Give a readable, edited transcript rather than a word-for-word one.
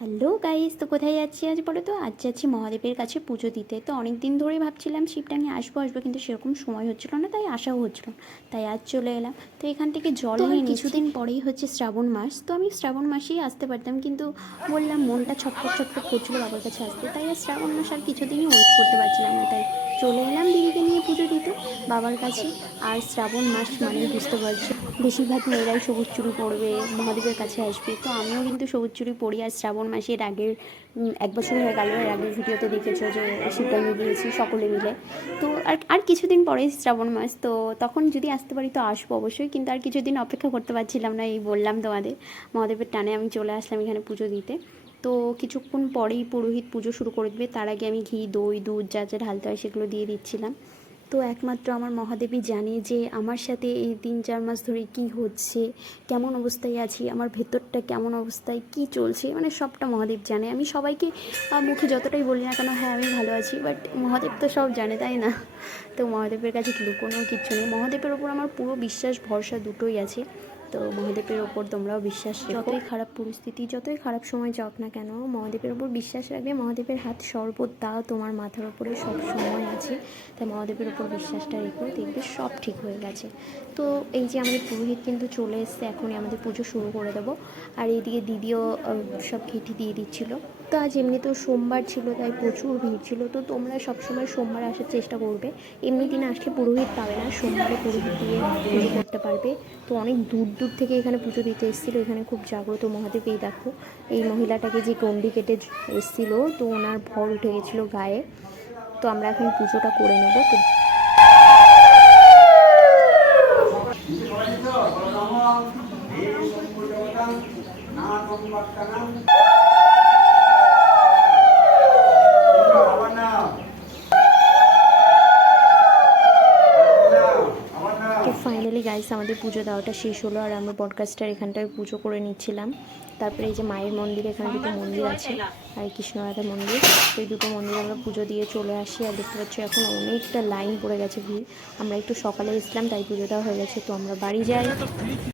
Hello guys, তো কোথায় যাচ্ছি আজ বলো তো? আজ যাচ্ছি মহাদেবের কাছে পুজো দিতে। তো অনেক দিন ধরেই ভাবছিলাম শিবটা নিয়ে আসবো কিন্তু সেরকম সময় হচ্ছিল না, তাই আসাও হচ্ছিল না, তাই আজ চলে এলাম। তো এখান থেকে জল নিয়ে কিছুদিন পরেই হচ্ছে শ্রাবণ মাস, তো আমি শ্রাবণ মাসেই আসতে পারতাম, কিন্তু বললাম মনটা ছটফট ছটফট করছিল বাবার কাছে আসতে, তাই আর শ্রাবণ মাস আর কিছুদিনই ওয়েট করতে পারছিলাম না, তাই চলে এলাম দিদিকে নিয়ে পুজো দিতে বাবার কাছে। আর শ্রাবণ মাস মানেই বুঝতে পারছি বেশিরভাগ মেয়েরাই সবুজ চুড়ি পরবে, মহাদেবের কাছে আসবে। তো আমিও কিন্তু সবুজ চুড়ি পরি। আর শ্রাবণ মাসের আগের 1 বছর হয়ে গেল, এর আগের ভিডিওতে দেখেছো যে শীতকালে দিয়েছি সকলে মিলে। তো আর কিছুদিন পরেই শ্রাবণ মাস, তো তখন যদি আসতে পারি তো আসবো অবশ্যই, কিন্তু আর কিছুদিন অপেক্ষা করতে পারছিলাম না। এই বললাম তোমাদের, মহাদেবের টানে আমি চলে আসলাম এখানে পুজো দিতে। তো কিছুক্ষণ পরেই পুরোহিত পুজো শুরু করে দেবে, তার আগে আমি ঘি দই দুধ যা যা ঢালতে হয় সেগুলো দিয়ে দিচ্ছিলাম। তো একমাত্র আমার মহাদেবই জানে যে আমার সাথে এই 3-4 মাস ধরে কি হচ্ছে, কেমন অবস্থায় আছি, আমার ভেতরটা কেমন অবস্থায় কি চলছে, মানে সবটা মহাদেব জানে। আমি সবাইকে মুখে যতটাই বলি না কেন হ্যাঁ আমি ভালো আছি, বাট মহাদেব তো সব জানে, তাই না? তো মহাদেবের কাছে লুকোনোর কিচ্ছু নেই, মহাদেবের ওপর আমার পুরো বিশ্বাস ভরসা দুটোই আছে। তো মহাদেবের ওপর তোমরাও বিশ্বাস রেখো। যতই খারাপ পরিস্থিতি, যতই খারাপ সময় যাক না কেন, মহাদেবের ওপর বিশ্বাস রাখবে, মহাদেবের হাত সর্বদা তোমার মাথার ওপরে সব সময় আছে। তাই মহাদেবের ওপর বিশ্বাসটা রেখো, দেখবে সব ঠিক হয়ে গেছে। তো এই যে আমাদের পুরোহিত কিন্তু চলে এসছে, এখনই আমাদের পুজো শুরু করে দেবো। আর এইদিকে দিদিও সব ঘিটি দিয়ে দিচ্ছিলো। তো আজ এমনিতেও সোমবার ছিল, তাই প্রচুর ভিড় ছিল। তো তোমরা সবসময় সোমবার আসার চেষ্টা করবে, এমনি দিনে আসলে পুরোহিত পাবে না, সোমবারে পুরোহিত দিয়ে পুজো করতে পারবে। তো অনেক দূর দূর থেকে এখানে পুজো দিতে এসেছিলো, এখানে খুব জাগ্রত মহাদেব। এই দেখো এই মহিলাটাকে যে গন্ডি কেটে এসেছিলো, তো ওনার ভর উঠে গেছিলো গায়ে। তো আমরা এখন পুজোটা করে নেবো। তো ফাইনালি গাইস আমাদের পুজো দেওয়াটা শেষ হলো, আর আমরা বটগাছটার এখানটায় পুজো করে নিচ্ছিলাম। তারপরে এই যে মায়ের মন্দির, এখানে দুটো মন্দির আছে, আর কৃষ্ণ রাধা মন্দির। তো এই দুটো মন্দিরে আমরা পুজো দিয়ে চলে আসি। আর দেখতে পাচ্ছি এখন অনেকটা লাইন পড়ে গেছে, ভিড়। আমরা একটু সকালে এসলাম, তাই পুজোটা হয়ে গেছে। তো আমরা বাড়ি যাই।